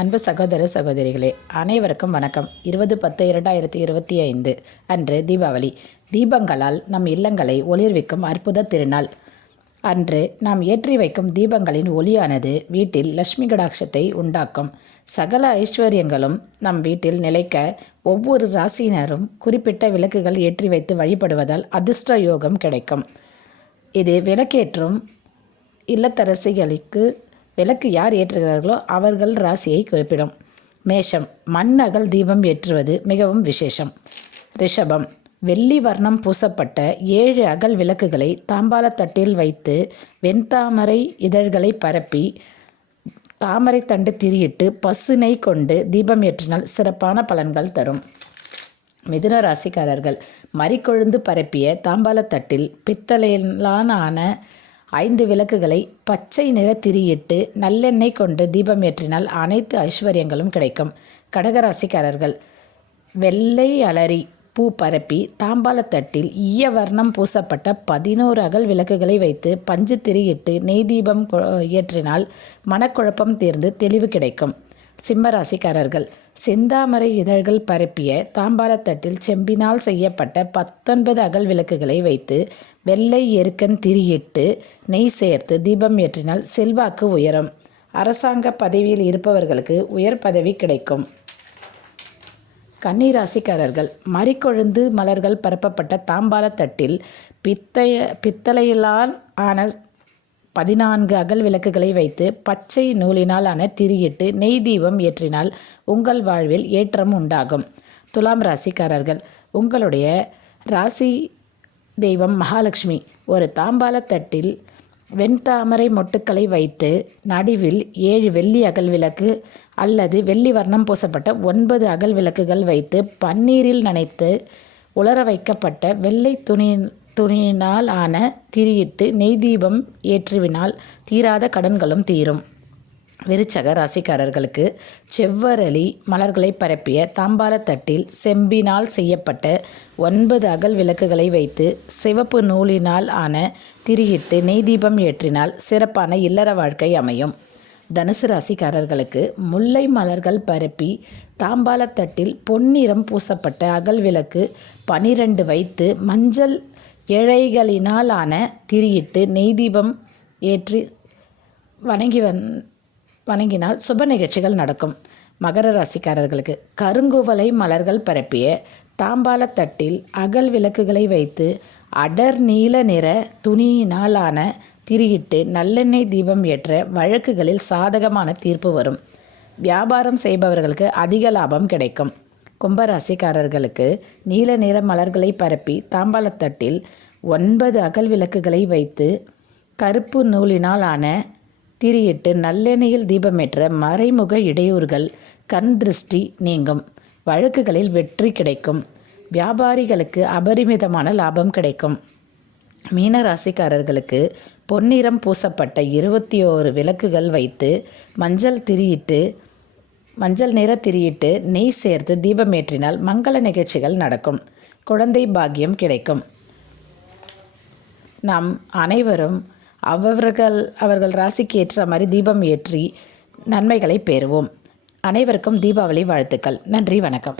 அன்பு சகோதர சகோதரிகளே, அனைவருக்கும் வணக்கம். 20/10/2025 அன்று தீபாவளி. தீபங்களால் நம் இல்லங்களை ஒளிர்விக்கும் அற்புத திருநாள். அன்று நாம் ஏற்றி வைக்கும் தீபங்களின் ஒளியானது வீட்டில் லட்சுமி கடாட்சத்தை உண்டாக்கும். சகல ஐஸ்வர்யங்களும் நம் வீட்டில் நிலைக்க ஒவ்வொரு ராசியினரும் குறிப்பிட்ட விளக்குகள் ஏற்றி வைத்து வழிபடுவதால் அதிர்ஷ்ட யோகம் கிடைக்கும். இது விளக்கேற்றும் இல்லத்தரசிகளுக்கு விளக்கு யார் ஏற்றுகிறார்களோ அவர்கள் ராசியை குறிப்பிடும். மேஷம், மண்ணகல் தீபம் ஏற்றுவது மிகவும் விசேஷம். ரிஷபம், வெள்ளி வர்ணம் பூசப்பட்ட 7 அகல் விளக்குகளை தாம்பாளத்தட்டில் வைத்து வெண்தாமரை இதழ்களை பரப்பி தாமரை தண்டு திரியிட்டு பசுனை கொண்டு தீபம் ஏற்றினால் சிறப்பான பலன்கள் தரும். மிதுன ராசிக்காரர்கள், மறிக்கொழுந்து பரப்பிய தாம்பாளத்தட்டில் பித்தளையிலான 5 விளக்குகளை பச்சை நிற திரியிட்டு நல்லெண்ணெய் கொண்டு தீபம் ஏற்றினால் அனைத்து ஐஸ்வர்யங்களும் கிடைக்கும். கடகராசிக்காரர்கள், வெள்ளை அலரி பூ பரப்பி தாம்பாளத்தட்டில் ஈய வர்ணம் பூசப்பட்ட 11 அகல் விளக்குகளை வைத்து பஞ்சு திரியிட்டு நெய் தீபம் ஏற்றினால் மனக்குழப்பம் தீர்ந்து தெளிவு கிடைக்கும். சிம்மராசிக்காரர்கள், செந்தாமரை இதழ்கள் பரப்பிய தாம்பாளத்தட்டில் செம்பினால் செய்யப்பட்ட 19 அகல் விளக்குகளை வைத்து வெள்ளை எருக்கன் திரியிட்டு நெய் சேர்த்து தீபம் ஏற்றினால் செல்வாக்கு உயரும். அரசாங்க பதவியில் இருப்பவர்களுக்கு உயர் பதவி கிடைக்கும். கன்னிராசிக்காரர்கள், மறிக்கொழுந்து மலர்கள் பரப்பப்பட்ட தாம்பாளத்தட்டில் பித்தளையிலால் ஆன 14 அகல் விளக்குகளை வைத்து பச்சை நூலினால் ஆன திரியிட்டு நெய் தீபம் ஏற்றினால் உங்கள் வாழ்வில் ஏற்றம் உண்டாகும். துலாம் ராசிக்காரர்கள், உங்களுடைய ராசி தெய்வம் மகாலட்சுமி ஒரு தாம்பாளத்தட்டில் வெண்தாமரை மொட்டுக்களை வைத்து நடுவில் 7 வெள்ளி அகல் விளக்கு அல்லது வெள்ளி வர்ணம் பூசப்பட்ட 9 அகல் விளக்குகள் வைத்து பன்னீரில் நனைத்து உலர வைக்கப்பட்ட வெள்ளை துணியினால் ஆன திரியிட்டு நெய் தீபம் ஏற்றுவினால் தீராத கடன்களும் தீரும். விருச்சக ராசிக்காரர்களுக்கு, செவ்வரளி மலர்களை பரப்பிய தாம்பாளத்தட்டில் செம்பினால் செய்யப்பட்ட 9 அகல் விளக்குகளை வைத்து சிவப்பு நூலினால் ஆன திரியிட்டு நெய் தீபம் ஏற்றினால் சிறப்பான இல்லற வாழ்க்கை அமையும். தனுசு ராசிக்காரர்களுக்கு, முல்லை மலர்கள் பரப்பி தாம்பாளத்தட்டில் பொன்னிறம் பூசப்பட்ட அகல் விளக்கு 12 வைத்து மஞ்சள் இழைகளினால் ஆன திரியிட்டு நெய் தீபம் ஏற்றி வணங்கினால் சுப நிகழ்ச்சிகள் நடக்கும். மகர ராசிக்காரர்களுக்கு, கருங்குவளை மலர்கள் பரப்பிய தாம்பாளத்தட்டில் அகல் விளக்குகளை வைத்து அடர் நீல நிற துணியினால் ஆன திரியிட்டு நல்லெண்ணெய் தீபம் ஏற்ற வழக்குகளில் சாதகமான தீர்ப்பு வரும். வியாபாரம் செய்பவர்களுக்கு அதிக லாபம் கிடைக்கும். கும்பராசிக்காரர்களுக்கு, நீல நிற மலர்களை பரப்பி தாம்பாளத்தட்டில் 9 அகல் விளக்குகளை வைத்து கருப்பு நூலினால் ஆன திரியிட்டு நல்லெண்ணெயில் தீபமேற்ற மறைமுக இடையூறுகள் கண் திருஷ்டி நீங்கும். வழக்குகளில் வெற்றி கிடைக்கும். வியாபாரிகளுக்கு அபரிமிதமான லாபம் கிடைக்கும். மீன ராசிக்காரர்களுக்கு, பொன்னிறம் பூசப்பட்ட 21 விளக்குகள் வைத்து மஞ்சள் நிற திரியிட்டு நெய் சேர்த்து தீபமேற்றினால் மங்கள நிகழ்ச்சிகள் நடக்கும். குழந்தை பாக்கியம் கிடைக்கும். நாம் அனைவரும் அவர்கள் ராசிக்கு ஏற்ற மாதிரி தீபம் ஏற்றி நன்மைகளை பெறுவோம். அனைவருக்கும் தீபாவளி வாழ்த்துக்கள். நன்றி, வணக்கம்.